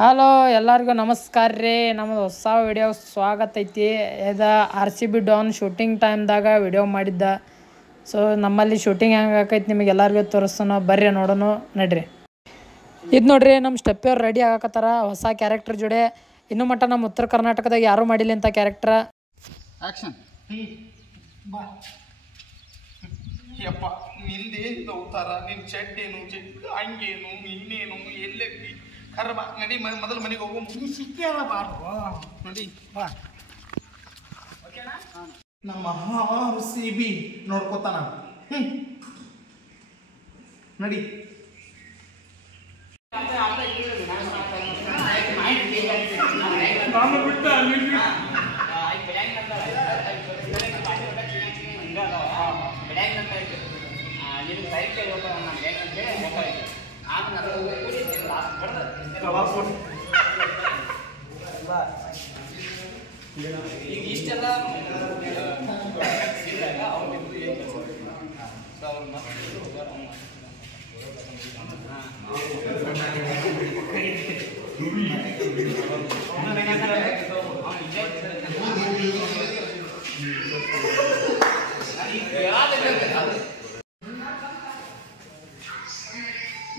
Hello ಎಲ್ಲರಿಗೂ ನಮಸ್ಕಾರ ರೀ. ನಮ್ಮದು ಹೊಸ ವಿಡಿಯೋ ಸ್ವಾಗತ ಐತಿ. ಇದು RCB ಡಾನ್ ಶೂಟಿಂಗ್ ಟೈಮ್ದಾಗ ವಿಡಿಯೋ ಮಾಡಿದ್ದ. ಸೊ ನಮ್ಮಲ್ಲಿ ಶೂಟಿಂಗ್ ಹೆಂಗೆ ಆಕೈತಿ ನಿಮಗೆ ಎಲ್ಲರಿಗೂ ತೋರಿಸ್ತಾನ, ಬರ್ರಿ ನೋಡೋಣ ನಡ್ರಿ. ಇದು ನೋಡ್ರಿ ನಮ್ಮ ಸ್ಟೆಪ್ಪಿಯವ್ರು ರೆಡಿ ಆಗಕತ್ತಾರ ಹೊಸ ಕ್ಯಾರೆಕ್ಟರ್ ಜೋಡಿ. ಇನ್ನೂ ಮಟ್ಟ ನಮ್ಮ ಉತ್ತರ ಕರ್ನಾಟಕದಾಗ ಯಾರೂ ಮಾಡಿಲ್ಲ ಇಂಥ ಕ್ಯಾರೆಕ್ಟರ್. ಆಕ್ಷನ್. ಬಾ ಯಪ್ಪ, ನಿಂದೇನು ಅವತಾರ, ನಿನ್ನ ಚಡ್ಡೇನು ಹಂಗೇನು ಇನ್ನೇನು ಎಲ್ಲೆಲ್ಲಿ ಕರ್ರ ಬಾ ನಡಿ. ಮೊದಲು ಮನೆಗೆ ಹೋಗು. ಸಿಕ್ಕಿಯಲ್ಲ ಬಾರು ನೋಡಿ ಬಾ. ನಮ್ಮ RCB ನೋಡ್ಕೋತಾನ. ನಡಿ. ಈಗ ಇಷ್ಟೆಲ್ಲ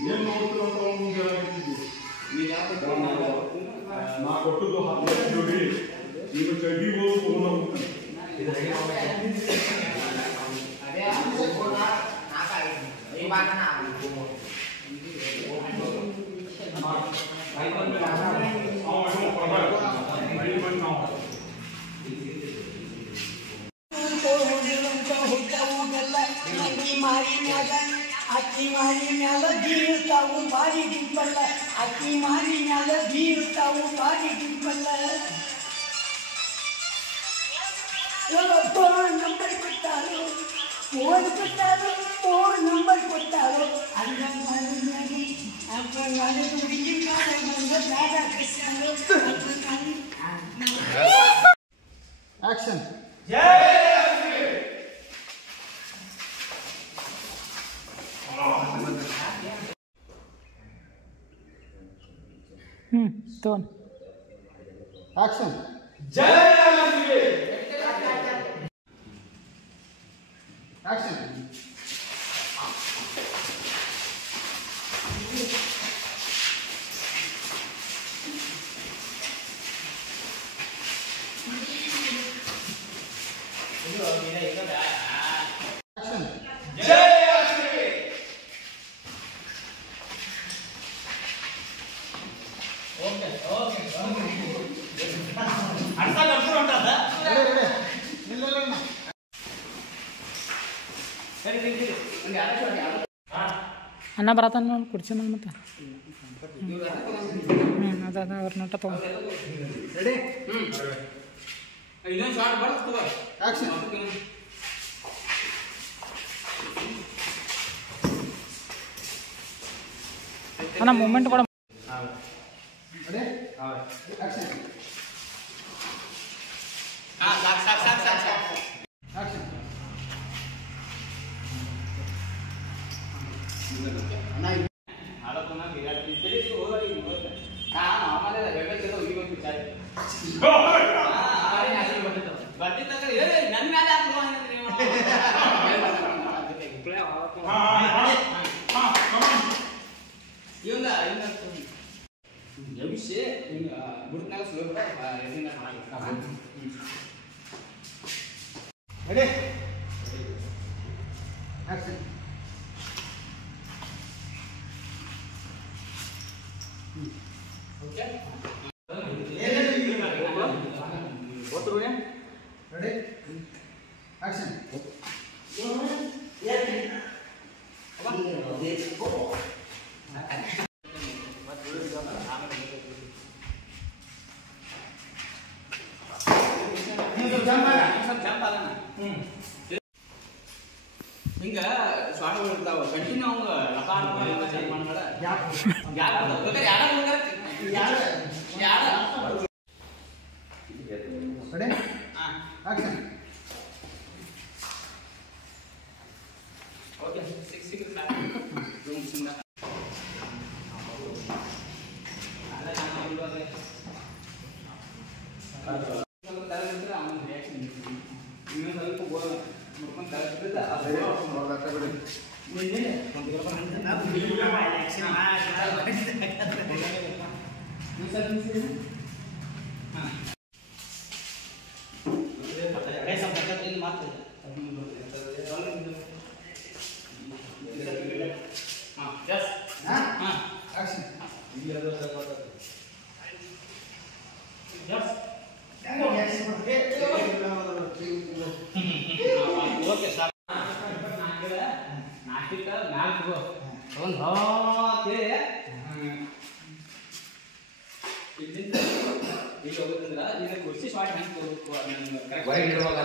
ಏನು ನೋಡ್ತಿರೋ ನಾ ಕೊಟ್ಟದ್ದು 10 ಜೋಡಿ ಈಗ ಚಡ್ಡಿ ಹೋಗಿ ಅಕ್ಕಿ ಮಾರಿ ಮ್ಯಾಲ ಬೀಳ್ತಾವು ಬಾರಿ ಡಿಂಪಲ್ಲ. ಅಕ್ಕಿ ಮಾರಿ ಮ್ಯಾಲ ಬೀಳ್ತಾವು ಬಾರಿ ಡಿಂಪಲ್ಲ. ನಂಬರ್ ಕೊಟ್ಟಾರು, ಫೋನ್ ಕೊಟ್ಟಾರು, 4 ನಂಬರ್ ಕೊಟ್ಟಾರು. ಆಕ್ಷನ್. ತೋನ್ ಆಕ್ಷನ್. ಆಕ್ಷನ್. ಅನ್ನ ಬರತ್ತಾನ ನೋಡಿ ಕುರ್ಚಿ ಮೇಲೆ ಮತ್ತೆ ಅದ ಅವ್ರ ನೋಟ ತಗೋ. ರೆಡಿ. ಇನ್ನೊಂದು ಶಾರ್ಟ್ ಬರ್ತದ. ಆಕ್ಷನ್. ಅಣ್ಣ ಮೂಮೆಂಟ್ ಕೊಡ. ರೆಡಿ. ಆಕ್ಷನ್. ಸಾಕು. Action. Ready. Action. Ready. Action. ಹಿಂಗ ಶಾರ್ಟ್ಗಳು ಇರ್ತಾವ ಕಂಟಿನ್ಯೂ ಅವಂಗ ಲಪಾಟ ರೆಡಿ. ಆಕ್ಷನ್. ಓಕೆ 6 ರೂಮ್ಸ್ ಇಂದ ಸ್ವಲ್ಪ ತಲೆಬಿಟ್ರೆ ಅವನ ರಿಯಾಕ್ಷನ್ ಇನ್ನೊಂದು ಸ್ವಲ್ಪ ನೋಡ್ಕೊಂಡು ತಲೆಬಿಟ್ಟಿದ್ದ ಓಕೆ ಸರ್ ನಾಲ್ಕಿಂದ ನಾಲ್ಕು ಒಂದು ಹೇಳಿ ಇಲ್ಲಿಂದ ಇಲ್ಲಿ ಹೋಗೋದಂದ್ರೆ ಈಗ ಕುರ್ಚಿ ಶಾರ್ಟ್ ಹೆಂಗೆ ಹೋಗ್ಬೇಕು ಹೊರಗೆ ಇಡುವಾಗ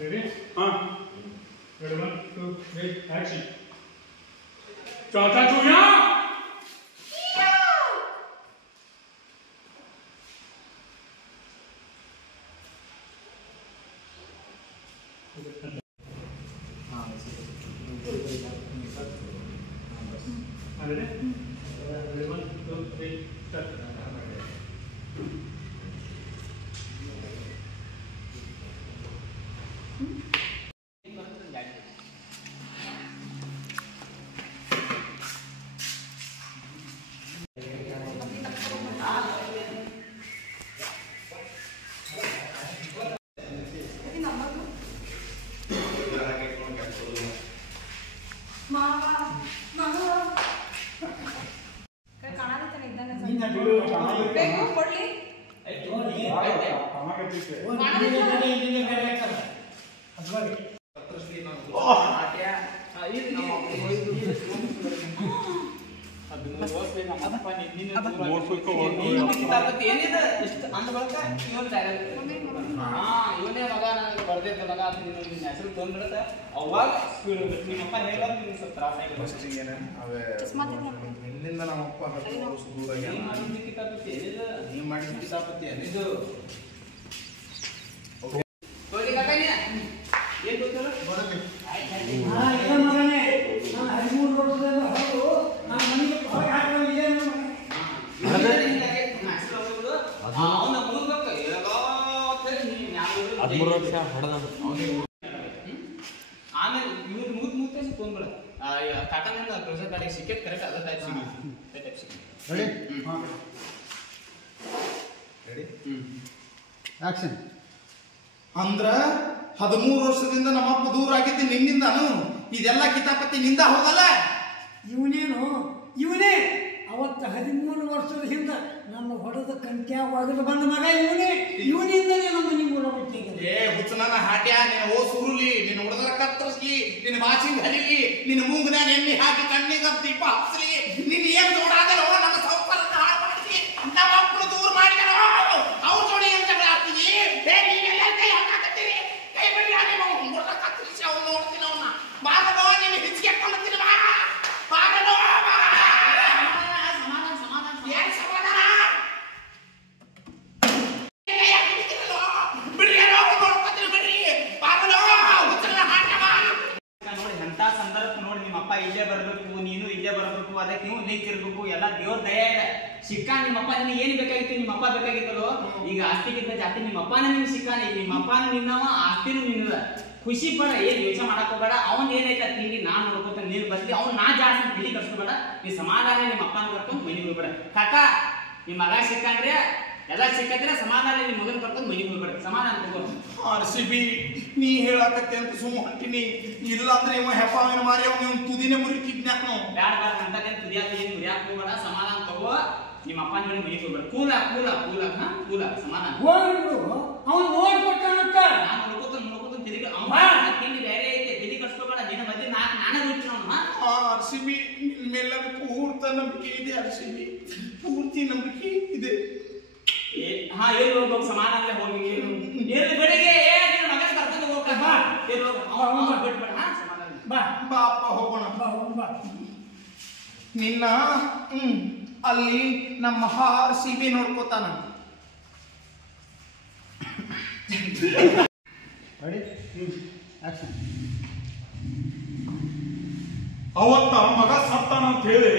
Ready? Ready, 1, 2, 3, action. Chota chuya! Ready? Ready, 1, 2, 3, start. ಏನಿದೆ ಇಷ್ಟು ಅಂದ ಬಳಕ ಇವನೇ ಮಗ ನನಗೆ ಬರ್ದೈತೆ ಮಗ ಅಂತ ನಿನ್ನ ಹೆಸರು ತೊಗೊಂಡ್ಬಿಡುತ್ತೆ ಅವಾಗ ಸ್ಪೀಡ್ ಹೋಗುತ್ತೆ ನಿಮ್ಮಪ್ಪ ಹೇಳೋದು ನಿಮ್ಗೆ ಸ್ವಲ್ಪ ತ್ರಾಸ ಆಗಿದೆ ನಿನ್ನಿಂದ ನಮ್ಮಪ್ಪ ನೀ ಮಾಡಿದ ಕಿತಾಪತಿ ಏನಿದು ಏನ್ ಗೊತ್ತಿಲ್ಲ ಮಗನೇ ನಾನು 13 ವರ್ಷದಿಂದ ಹೌದು ನಾನು ಮನೆಗೆ ಹೊರಗೆ ಹಾಕೊಂಡಿದ್ದೆ ಅವನ ಮುಗಿಬೇಕು ಆಮೇಲೆ ಇವ್ರು ಮುಗಿದ ತೊಗೊಂಡ್ಬಿಡ ಕಾಕನಿಂದ ಪ್ರೆಸರ್ ಗಾಡಿಗೆ ಸಿಕ್ಕೇಟ್ ಕರೆಕ್ಟ್ ಅದ ಟೈಪ್ ಸಿಕ್ಕಿ ರೆಡಿ ಆಕ್ಷನ್ ಅಂದ್ರ 13 ವರ್ಷದಿಂದ ನಮ್ಮಪ್ಪ ದೂರ ಆಗಿದ್ದೆ ನಿನ್ನಿಂದಾನು ಇದೆಲ್ಲ ಕಿತಾಪತಿ ನಿಂದ ಹೋಗಲ್ಲ ಇವನೇ ಅವತ್ತು 13 ವರ್ಷದ ಹಿಂದೆ ನಮ್ಮ ಹೊಡೆದ ಕಂಟ್ಯಾಗ ಒಗದು ಬಂದ ಮಗ ಇವನಿಂದಲೇ ನಮ್ಮ ಮನೆ ಮೂಡಬಿಟ್ಟಿಗೆ ಏ ಹುಚ್ಚನನ ಹಾಟ್ಯ ನಿನ್ನ ಓ ಸುರುಲಿ ನಿನ್ನ ಹುಡುಗರ ಕತ್ತರಿಸ್ಲಿ ನಿನ್ನ ಬಾಚಿಂಗ್ ಹರಿಲಿ ನಿನ್ನ ಮೂಗ್ನಾಗ ಎಣ್ಣೆ ಹಾಕಿ ಕಣ್ಣಿಗೆ ದೀಪ ಹಚ್ಚಲಿ ನಿನ್ನ ಏನ್ ಜೋಡಾದರೋ ನನ್ನ ಸಂಸಾರನ ಹಾಳು ಮಾಡಿಸಿ ನಮ್ಮ ಅಪ್ಪನ ದೂರ ಮಾಡಿದರೋ ಅವ್ರ ಜೋಡಿ ಏನ್ ಜಗಳ ಆಡ್ತೀವಿ ಏ ನೀವೆಲ್ಲ ಕೈ ಹಾಕಾಕತ್ತೀರಿ ಕೈ ಬಿಡ್ಲಿ ನಿಮ್ಮ ಹುಡುಗರ ಕತ್ತರಿಸಿ ಅವ್ನು ನೋಡ್ತೀನಿ ಅವನ್ನ ಬಾರನೋ ನಿನ್ನ ಹೆಚ್ಚಿಗೆ ಕೊಂಡ್ತೀನಿ ಬಾರನೋ ಏನ್ ಸಮಾಧಾನ ನೋಡಿ ಎಂತ ಸಂದರ್ಭ ನೋಡಿ ನಿಮ್ಮಪ್ಪ ಇಲ್ಲೇ ಬರ್ಬೇಕು ನೀನು ಇಲ್ಲೇ ಬರ್ಬೇಕು ಅದಕ್ಕೆ ನೀವು ಲಿಂಕ್ ಇರ್ಬೇಕು ಎಲ್ಲ ದೇವ್ರ ದಯ ಸಿಕ್ಕ ನಿಮ್ಮಪ್ಪ ನಿನಗೆ ಏನ್ ಬೇಕಾಗಿತ್ತು ನಿಮ್ಮಪ್ಪ ಬೇಕಾಗಿತ್ತಲ್ಲೋ ಈಗ ಆಸ್ತಿಗಿಂತ ಜಾಸ್ತಿ ನಿಮ್ಮಪ್ಪನೇ ನಿಮ್ಗೆ ಸಿಕ್ಕಾನೆ ನಿಮ್ಮಪ್ಪನ ನಿನ್ನವ ಆಸ್ತಿನೂ ನಿನ್ನದ ಖುಷಿ ಪಡ ಏನ್ ಯೋಚನೆ ಮಾಡಕ್ ಹೋಗಬೇಡ ಅವ್ನ್ ಏನೈತ ತಿಂಡಿ ನಾನ್ ನೋಡ್ಕೊತ ನೀರ್ ಬರ್ತಿ ಅವ್ನ್ ನಾ ಜಾಸ್ತಿ ತಿಳಿ ಕರ್ಸ್ಕೊಬೇಡ ನೀ ಸಮಾಧಾನ ನಿಮ್ಮ ಅಪ್ಪನ ಕರ್ಕೊಂಡ್ ಮನೆಗೆ ಹೋಗ್ಬೇಡ ಕಾಕ ನಿಮ್ ಮಗ ಸಿಕ್ಕಂದ್ರೆ ಎಲ್ಲ ಸಿಕ್ಕತ್ತಿನ ಸಮಾಧಾನ ನಿಮ್ಮ ಮಗನ್ ಕರ್ಕೊಂಡು ಮನೆಗೆ ಹೋಗ್ಬೇಡ ಸಮಾಧಾನ ತಗೋ RCB ನೀ ಹೇಳಕತ್ತೆ ಅಂತ ಸುಮ್ಮ ಹೊಂಟಿನಿ ಇಲ್ಲ ಅಂದ್ರೆ ಇವ ಹೆಪ್ಪಾವಿನ ಮಾರಿ ಅವ್ನ ತುದಿನೇ ಮುರಿತಿದ್ನ ನಾನು ಬ್ಯಾಡ ಬ್ಯಾಡ ಅಂತದೇನು ತುದಿಯಾಕ ಏನು ಮುರಿಯಾಕ ಹೋಗ್ಬೇಡ ಸಮಾಧಾನ ತಗೋ ನಿಮ್ಮ ಅಪ್ಪನ ಜೋಡಿ ಮನೆಗೆ ಹೋಗ್ಬೇಡ ಕೂಲ ಸಮಾಧಾನ ಅವ್ನು ನೋಡ್ಕೊಟ್ಟ ನಾನು ನೋಡ್ಕೋತ ತಿರುಗಿ ಅವ್ನ ತಿಂಡಿ ಬೇರೆ ಐತೆ ತಿಳಿ ಕಟ್ಸ್ಕೊಬೇಡ ನಿನ್ನ ಮಧ್ಯೆ ನಾನೇ ಹೋಗ್ತೀನಿ ಅವ್ನು RCB ನಿಮ್ಮೆಲ್ಲ ಪೂರ್ತ ನಂಬಿಕೆ ಇದೆ RCB ಪೂರ್ತಿ ನಂಬಿಕೆ ಇದೆ ಹಾ ಎಲ್ಲಿ ಹೋಗ್ಬೇಕು ಸಮಾಧಾನ ಹೋಗಿ ಎಲ್ಲಿ ಬೆಳಿಗ್ಗೆ ನಿನ್ನ ಮಗನ ಕರ್ಕೊಂಡು ಹೋಗ್ಕ ಬಾ ಎಲ್ಲಿ ಹೋಗ ಬಿಟ್ಬೇಡ ಹಾ ಸಮಾಧಾನ ಬಾ ಬಾ ಅಪ್ಪ ಹೋಗೋಣ ಬಾ ನಿನ್ನ ಅಲ್ಲಿ ನಮ್ಮ RCB ನೋಡ್ಕೋತಾನ ಅವತ್ತ ಮಗ ಸತ್ತಾನ ಅಂತ ಹೇಳಿ